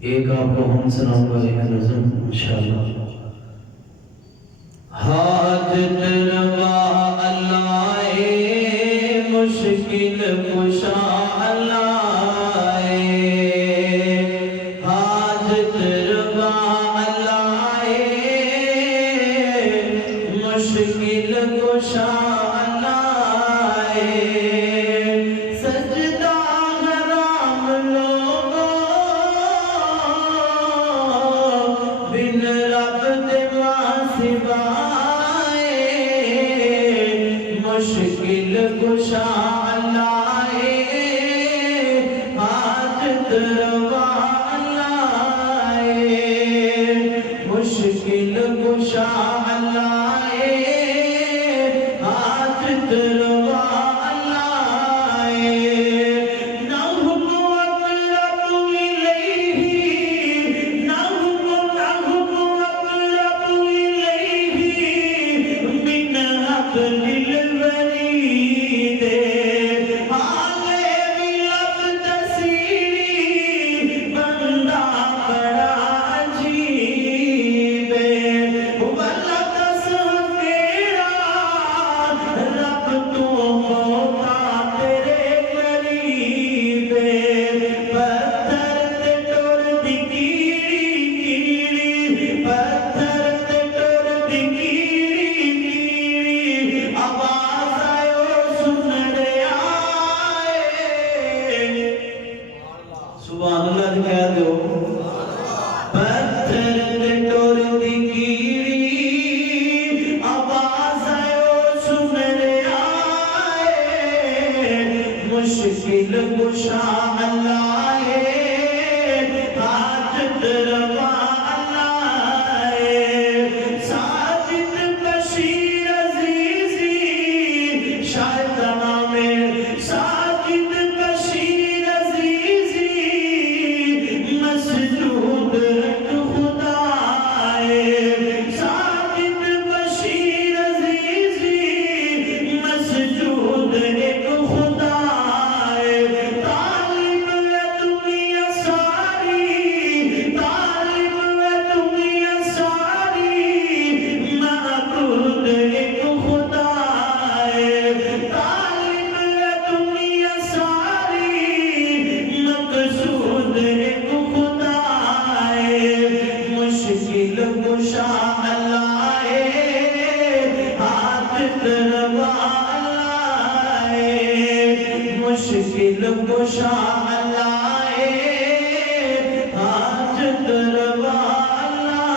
ایک آپ کو ہم سناؤں گا، ایک نظم انشاءاللہ۔ حاجت روا اللہ مشکل کشا اللہ، حاجت روا اللہ مشکل کشا اللہ، سجدہ حرام لوگوں بن رب دے ماں سوائے، مشکل کشا اللہ حاجت روا اللہ، مشکل کشا اللہ حاجت روا اللہ، نحن اقرب الیہ، نحن اقرب الیہ من حبل الورید، حالے لب تسیری بندہ بڑا عجیب، والا دس کیڑا رب تو ہوتا تیرے قریب، پتھر تے ٹر دی کیڑی، پتھر تے ٹر دی کیڑی، آواز آئے سن رہا ہے، سبحان اللہ کہہ دو، پتھر تے ٹر دی کیڑی، آواز آئے سن رہا ہے، مشکل کشا اللہ حاجت روا اللہ، ساجد بشیر عزیزی شاید نام ساجد بشیر عزیزی، مسجود رکھ خدائے، ساجد بشیر عزیزی مسجود ایک خدائے، طالب ہے دنیا ساری، طالب ہے دنیا ساری، معبود ایک خدائے، طالب ہے دنیا ساری، مقصود ایک خدائے، مشکل کشا اللہ حاجت روا اللہ، مشکل کشا اللہ حاجت روا اللہ،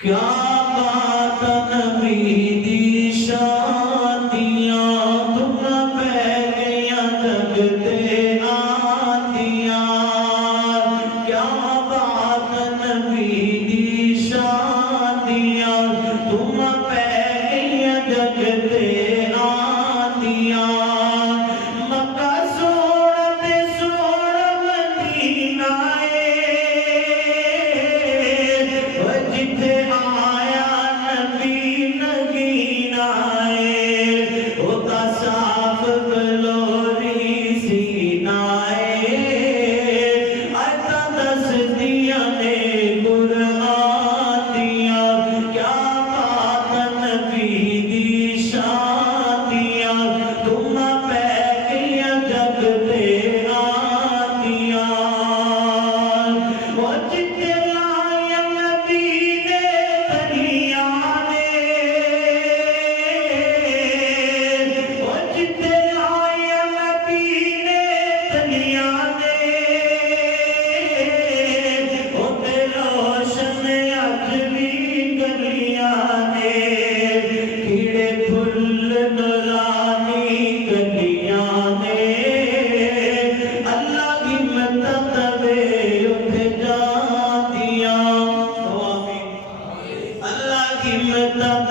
کیا بات نبی دی شادیاں، تم پہ گیاں جگ تے آندیاں، کیا بات نبی دی شادیاں، تم پہ گیاں جگ تے آندیاں، مکہ سوڑا تے سوڑا مدینہ جتھے آیا نبی نگینا ہوتا صاف گلوری سینہ، آیتاں دس دیاں نے قرآن دیاں، کیا بات نبی دی شادیاں، تم پہ گیاں جگ تے آندیاں، وہ جتھے لایا نبی نے دنیا نے، وہ جتھے لایا نبی نے دنیا نے، ہوتے روشن اج بھی گلیاں نے، کیڑے پھل نورانی گلیاں نے، اللہ کی مدد دے اٹھ جاندیاں، اللہ کی مدد